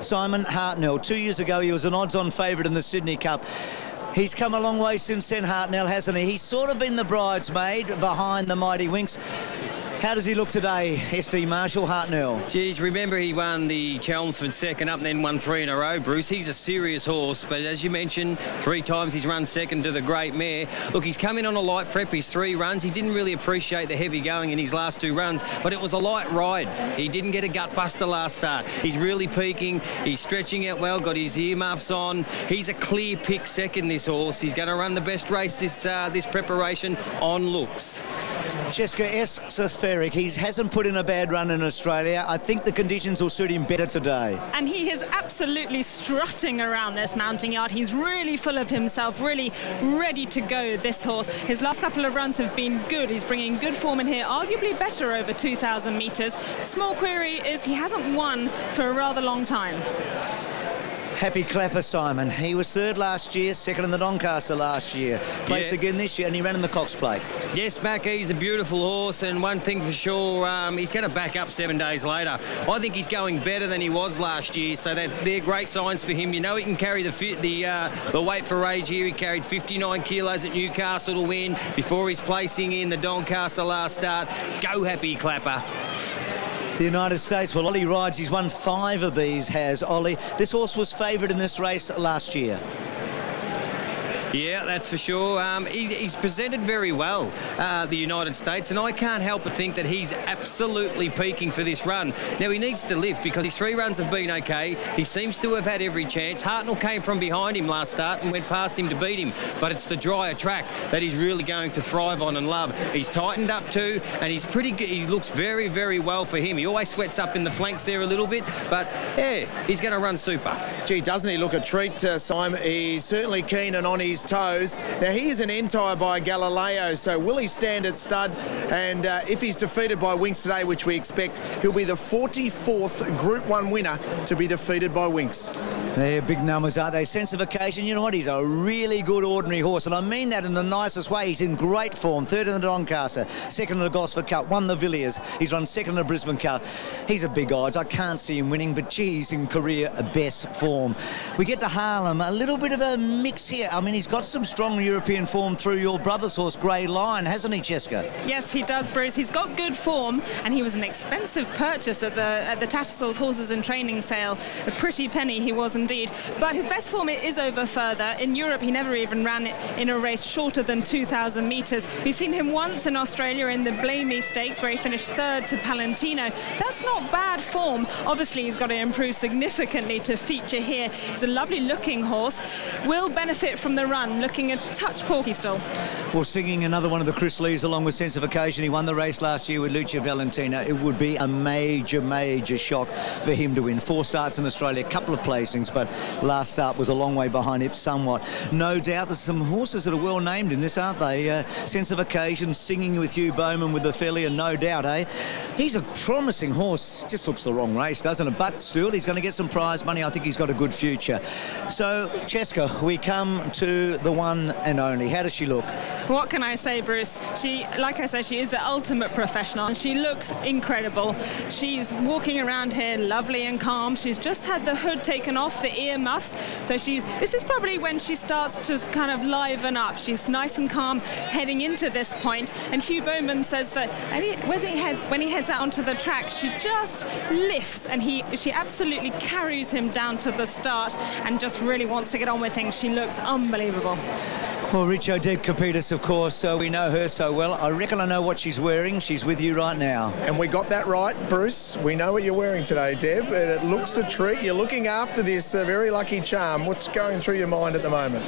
Simon Hartnell. 2 years ago, he was an odds-on favourite in the Sydney Cup. He's come a long way since then, Hartnell, hasn't he? He's sort of been the bridesmaid behind the mighty Winx. How does he look today, SD Marshall, Hartnell? Geez, remember he won the Chelmsford second up and then won 3 in a row, Bruce. He's a serious horse, but as you mentioned, 3 times he's run second to the great mare. Look, he's come in on a light prep, his 3 runs. He didn't really appreciate the heavy going in his last 2 runs, but it was a light ride. He didn't get a gut buster last start. He's really peaking. He's stretching out well, got his earmuffs on. He's a clear pick second, this horse. He's going to run the best race this preparation on looks. Jessica Escaferic, he hasn't put in a bad run in Australia. I think the conditions will suit him better today. And he is absolutely strutting around this mounting yard. He's really full of himself, really ready to go, this horse. His last couple of runs have been good. He's bringing good form in here, arguably better over 2,000 metres. Small query is he hasn't won for a rather long time. Happy clapper, Simon. He was 3rd last year, 2nd in the Doncaster last year. Placed again this year, and he ran in the Cox Plate. Yes, Mackie, he's a beautiful horse, and one thing for sure, he's going to back up 7 days later. I think he's going better than he was last year, so they're great signs for him. You know he can carry the weight for age here. He carried 59 kilos at Newcastle to win before his placing in the Doncaster last start. Go happy, clapper. The United States, well, Ollie rides. He's won 5 of these, has Ollie. This horse was favourite in this race last year. Yeah, that's for sure. He's presented very well, the United States, and I can't help but think that he's absolutely peaking for this run. Now, he needs to lift because his 3 runs have been okay. He seems to have had every chance. Hartnell came from behind him last start and went past him to beat him, but it's the drier track that he's really going to thrive on and love. He's tightened up too, and he's pretty good. He looks very, very well for him. He always sweats up in the flanks there a little bit, but yeah, he's going to run super. Gee, doesn't he look a treat, Simon? He's certainly keen and on his toes. Now, he is an entire by Galileo, so will he stand at stud? And if he's defeated by Winx today, which we expect, he'll be the 44th Group 1 winner to be defeated by Winx. They're big numbers, aren't they? Sense of occasion, you know what? He's a really good ordinary horse, and I mean that in the nicest way. He's in great form. 3rd in the Doncaster, 2nd in the Gosford Cup, won the Villiers. He's run 2nd in the Brisbane Cup. He's a big odds. I can't see him winning, but geez, in career best form. We get to Harlem, a little bit of a mix here. I mean, he's got some strong European form through your brother's horse, Grey Lion, hasn't he, Cheska? Yes, he does, Bruce. He's got good form, and he was an expensive purchase at the Tattersalls Horses and Training sale. A pretty penny he was indeed. But his best form is over further. In Europe, he never even ran it in a race shorter than 2,000 metres. We've seen him once in Australia in the Blamey Stakes, where he finished 3rd to Palantino. That's not bad form. Obviously, he's got to improve significantly to feature here. He's a lovely-looking horse. Will benefit from the run, looking a touch porky still. Well, singing another one of the Chris Lees along with Sense of Occasion. He won the race last year with Lucia Valentina. It would be a major, major shock for him to win. 4 starts in Australia, a couple of placings, but last start was a long way behind it somewhat. No doubt there's some horses that are well named in this, aren't they? Sense of Occasion, singing with Hugh Bowman with the filly, and no doubt, eh? He's a promising horse. Just looks the wrong race, doesn't it? But still, he's going to get some prize money. I think he's got a good future. So, Cheska, we come to the one and only. How does she look? What can I say, Bruce? She, like I said, she is the ultimate professional, and she looks incredible. She's walking around here lovely and calm. She's just had the hood taken off, the ear muffs, so this is probably when she starts to kind of liven up. She's nice and calm heading into this point, and Hugh Bowman says that when he heads out onto the track, she just lifts, and she absolutely carries him down to the start and just really wants to get on with things. She looks unbelievable. Well, Richo Deb Capitas, of course, so we know her so well. I reckon I know what she's wearing. She's with you right now. And we got that right, Bruce. We know what you're wearing today, Deb, and it looks a treat. You're looking after this very lucky charm. What's going through your mind at the moment?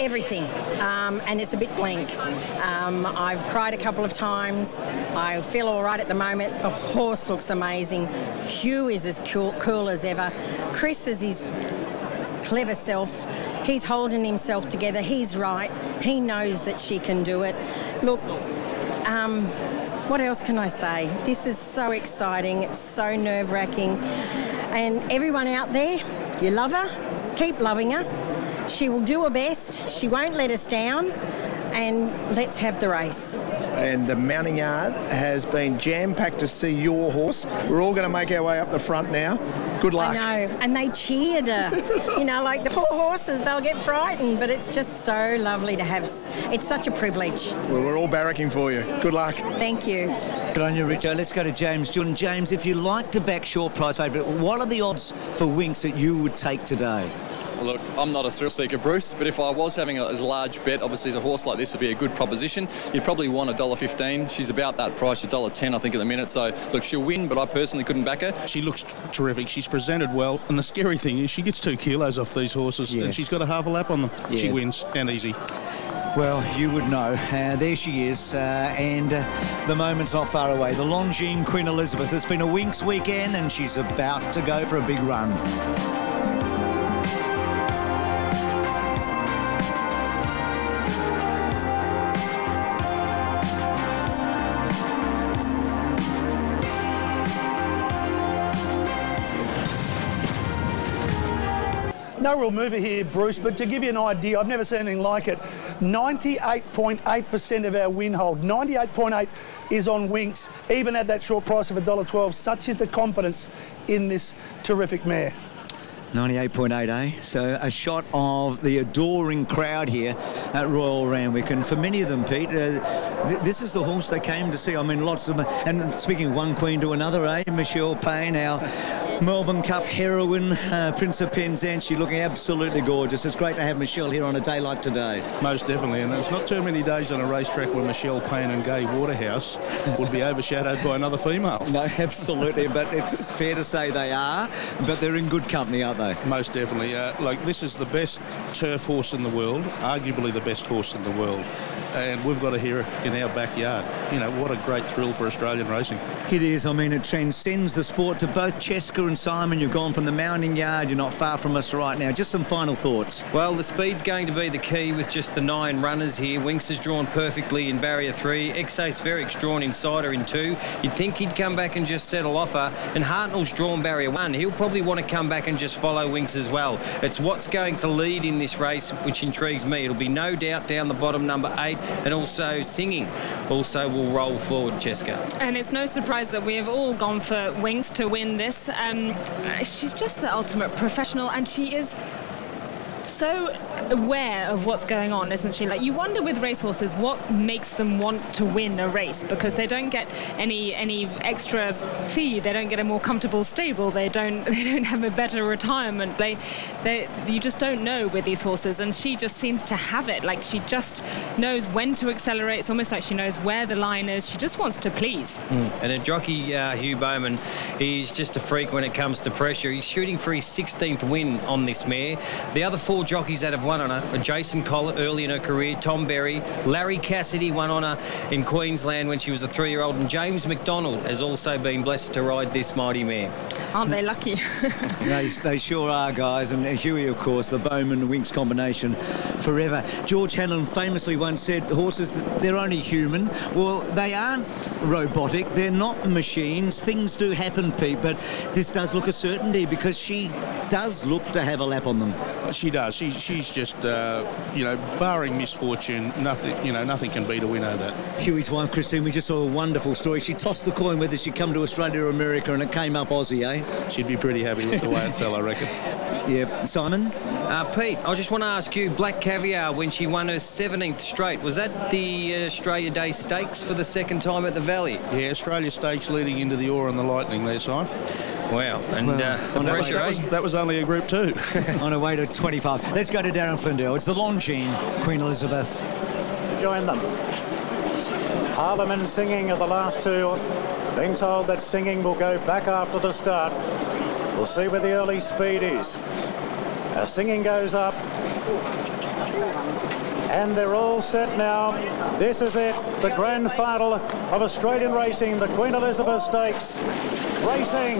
Everything, and it's a bit blank. I've cried a couple of times. I feel all right at the moment. The horse looks amazing. Hugh is as cool as ever. Chris is his clever self. He's holding himself together. He's right. He knows that she can do it. Look, what else can I say? This is so exciting. It's so nerve-wracking. And everyone out there, you love her. Keep loving her. She will do her best. She won't let us down. And let's have the race. And the mounting yard has been jam-packed to see your horse. We're all going to make our way up the front now. Good luck. I know, and they cheered her. You know, like the poor horses, they'll get frightened, but it's just so lovely to have. It's such a privilege. Well, we're all barracking for you. Good luck. Thank you. Good on you, Richo. Let's go to James Jordan. James, if you like to back short price favourite, what are the odds for Winx that you would take today? Well, look, I'm not a thrill seeker, Bruce, but if I was having a large bet, obviously a horse like this would be a good proposition. You'd probably want $1.15. She's about that price, she's $1.10, I think, at the minute. So, look, she'll win, but I personally couldn't back her. She looks terrific. She's presented well. And the scary thing is she gets 2 kilos off these horses, and she's got a half a lap on them. Yeah. She wins, and easy. Well, you would know. There she is, and the moment's not far away. The Longines Queen Elizabeth. It's been a Winx weekend, and she's about to go for a big run. No real mover here, Bruce, but to give you an idea, I've never seen anything like it. 98.8% of our win hold, 98.8 is on Winx, even at that short price of $1.12. Such is the confidence in this terrific mare. 98.8, eh? So a shot of the adoring crowd here at Royal Randwick. And for many of them, Pete, this is the horse they came to see. I mean, lots of them. And speaking of one queen to another, eh? Michelle Payne, our Melbourne Cup heroine, Prince of Penzance, looking absolutely gorgeous. It's great to have Michelle here on a day like today. Most definitely, and there's not too many days on a racetrack where Michelle Payne and Gay Waterhouse would be overshadowed by another female. No, absolutely, but it's fair to say they are, but they're in good company, aren't they? Most definitely. Like, this is the best turf horse in the world, arguably the best horse in the world, and we've got her here in our backyard. You know, what a great thrill for Australian racing. It is. I mean, it transcends the sport to both Cheska and Simon. You've gone from the mounting yard. You're not far from us right now. Just some final thoughts. Well, the speed's going to be the key with just the 9 runners here. Winx is drawn perfectly in barrier 3. Ex-Ace Ferric's drawn inside her in 2. You'd think he'd come back and just settle off her. And Hartnell's drawn barrier 1. He'll probably want to come back and just follow Winx as well. It's what's going to lead in this race, which intrigues me. It'll be no doubt down the bottom, number 8, and also Singing. Also will roll forward, Cheska. And it's no surprise that we have all gone for Winx to win this. She's just the ultimate professional, and she is so aware of what's going on, isn't she? Like, you wonder with racehorses what makes them want to win a race, because they don't get any extra fee, they don't get a more comfortable stable, they don't have a better retirement. You just don't know with these horses, and she just seems to have it. Like, she just knows when to accelerate. It's almost like she knows where the line is. She just wants to please. And a jockey, Hugh Bowman, he's just a freak when it comes to pressure. He's shooting for his 16th win on this mare. The other 4 jockeys that have won on her are Jason Collett early in her career, Tom Berry, Larry Cassidy won on her in Queensland when she was a 3-year-old, and James McDonald has also been blessed to ride this mighty mare. Aren't they lucky? They sure are, guys. And Huey, of course, the Bowman-Winx combination forever. George Hanlon famously once said, horses, they're only human. Well, they aren't robotic. They're not machines. Things do happen, Pete, but this does look a certainty, because she does look to have a lap on them. She does. She's just, you know, barring misfortune, nothing can beat a winner of that. Huey's wife, Christine, we just saw a wonderful story. She tossed the coin whether she'd come to Australia or America, and it came up Aussie, eh? She'd be pretty happy with the way it fell, I reckon. Yeah. Simon? Pete, I just want to ask you, Black Caviar, when she won her 17th straight, was that the Australia Day Stakes for the 2nd time at the Valley? Yeah, Australia Stakes leading into the Ore and the Lightning there, Simon. Wow, and the pressure, that was only a Group 2. On her way to 25. Let's go to Darren Flindell. It's the Longines Queen Elizabeth. Join them. Parliament Singing are the last 2. Being told that Singing will go back after the start. We'll see where the early speed is. As Singing goes up. And they're all set now. This is it, the grand final of Australian racing, the Queen Elizabeth Stakes. racing.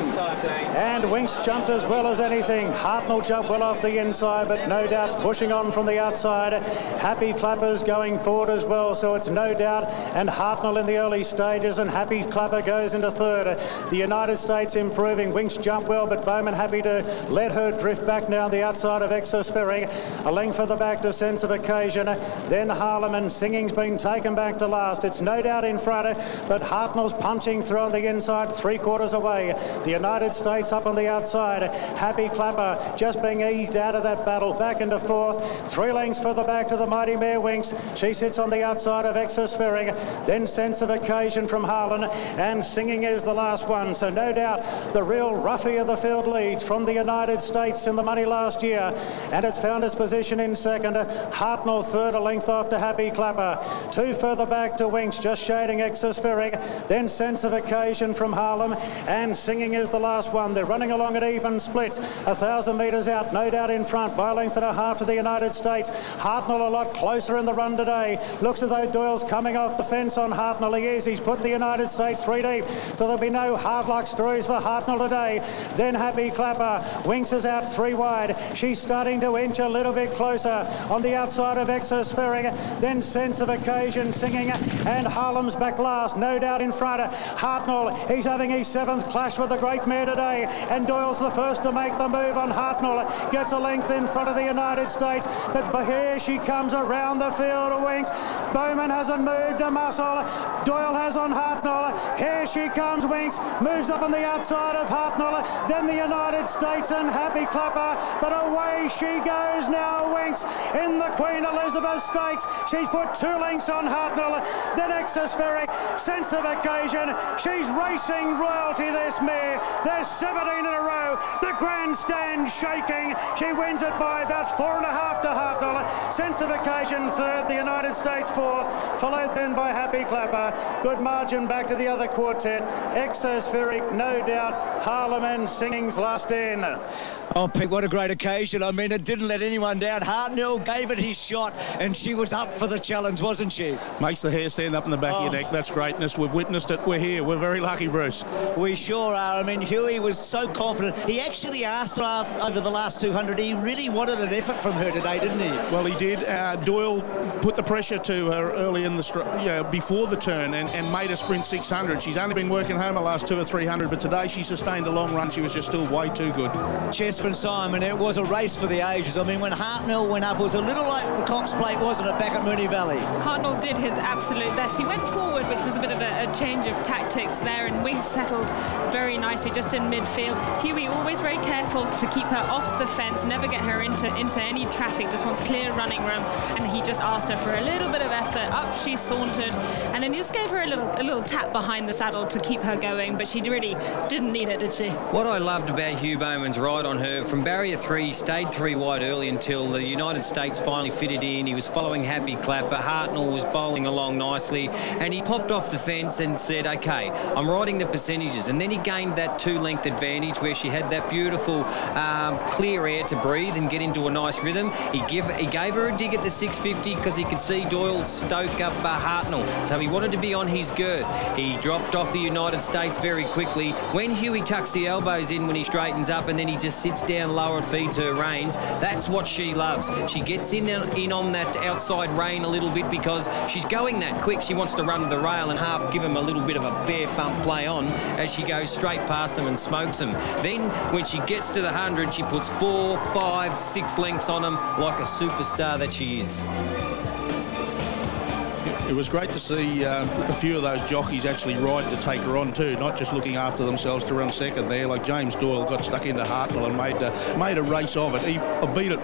And Winx jumped as well as anything. Hartnell jumped well off the inside, but no doubt's pushing on from the outside. Happy Clapper's going forward as well, so it's no doubt. And Hartnell in the early stages, and Happy Clapper goes into third. The United States improving. Winx jumped well, but Bowman happy to let her drift back now on the outside of Excess Ferry. A length for the back to Sense of Occasion. Then Harlem and Singing's been taken back to last. It's no doubt in front, but Hartnell's punching through on the inside, 3/4 away. The United States up on the outside. Happy Clapper just being eased out of that battle, back into fourth. 3 lengths further back to the mighty mare Winx. She sits on the outside of Excess Ferry. Then Sense of Occasion from Harlan, and Singing is the last one. So no doubt the real roughie of the field leads from the United States in the money last year, and it's found its position in second. Hartnell third, a length off to Happy Clapper. 2 further back to Winx, just shading Excess Ferry. Then Sense of Occasion from Harlem, and Singing is the last one. They're running along at even splits. 1,000 metres out, no doubt in front by a length and a half to the United States. Hartnell a lot closer in the run today. Looks as though Doyle's coming off the fence on Hartnell. He is. He's put the United States 3 deep, so there'll be no hard-luck stories for Hartnell today. Then Happy Clapper. Winx is out 3 wide. She's starting to inch a little bit closer on the outside of Excess Ferry. Then Sense of Occasion Singing, and Harlem's back last, no doubt in front. Hartnell, he's having his 7th clash with the great mare today, and Doyle's the first to make the move on Hartnell. Gets a length in front of the United States, but here she comes around the field of Winx. Bowman hasn't moved a muscle. Doyle has on Hartnell. Here she comes, Winx. Moves up on the outside of Hartnell. Then the United States and Happy Clapper. But away she goes now, Winx, in the Queen Elizabeth Stakes. She's put 2 lengths on Hartnell. Then Excess Ferry. Sense of Occasion. She's racing royalty, this mare. There's 17 in a row. The grandstand shaking. She wins it by about 4.5 to Hartnell. Sense of Occasion third. The United States fourth. Followed then by Happy Clapper. Good margin back to the other quartet. Excess Ferry, no doubt. Harlem and Singing's last in. Oh, Pete, what a great occasion. I mean, it didn't let anyone down. Hartnell gave it his shot, and she was up for the challenge, wasn't she? Makes the hair stand up in the back of your neck. That's greatness. We've witnessed it. We're here. We're very lucky, Bruce. We sure are. I mean, Huey was so confident. He actually asked her over the last 200. He really wanted an effort from her today, didn't he? Well, he did. Doyle put the pressure to her early in the before the turn and made her sprint 600. She's only been working home the last 200 or 300, but today she sustained a long run. She was just still way too good. Cheska and Simon, it was a race for the ages. I mean, when Hartnell went up, it was a little like the Cox Plate, wasn't it, back at Moonee Valley? Hartnell did his absolute best. He went forward, which was a bit of a change of tactics there, and Winx settled very nicely just in midfield. Huey always very careful to keep her off the fence, never get her into any traffic, just wants clear running room, and he just asked her for a little bit of effort. Up she sauntered, and then just gave her a little tap behind the saddle to keep her going, but she really didn't need it, did she? What I loved about Hugh Bowman's ride on her, from barrier 3, he stayed 3 wide early until the United States finally fitted in. He was following Happy Clapper. Hartnell was bowling along nicely, and he popped off the fence and said, okay, I'm riding the percentages. And then he gained that 2-length advantage where she had that beautiful clear air to breathe and get into a nice rhythm. He gave her a dig at the 650 because he could see Doyle stoke up Hartnell, so he wanted to be on his girth. He dropped off the United States very quickly. When Huey tucks the elbows in when he straightens up, and then he just sits down lower and feeds her reins, that's what she loves. She gets in on that outside rein a little bit because she's going that quick. She wants to run to the rail and half give him a little bit of a bear bump play on as she goes straight past them and smokes them. Then when she gets to the 100, she puts 4, 5, 6 lengths on them like a superstar that she is. It was great to see a few of those jockeys actually ride to take her on too, not just looking after themselves to run second there. Like James Doyle got stuck into Hartnell and made a race of it. He beat it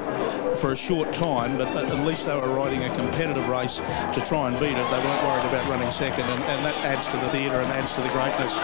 for a short time, but at least they were riding a competitive race to try and beat it. They weren't worried about running second, and that adds to the theatre and adds to the greatness.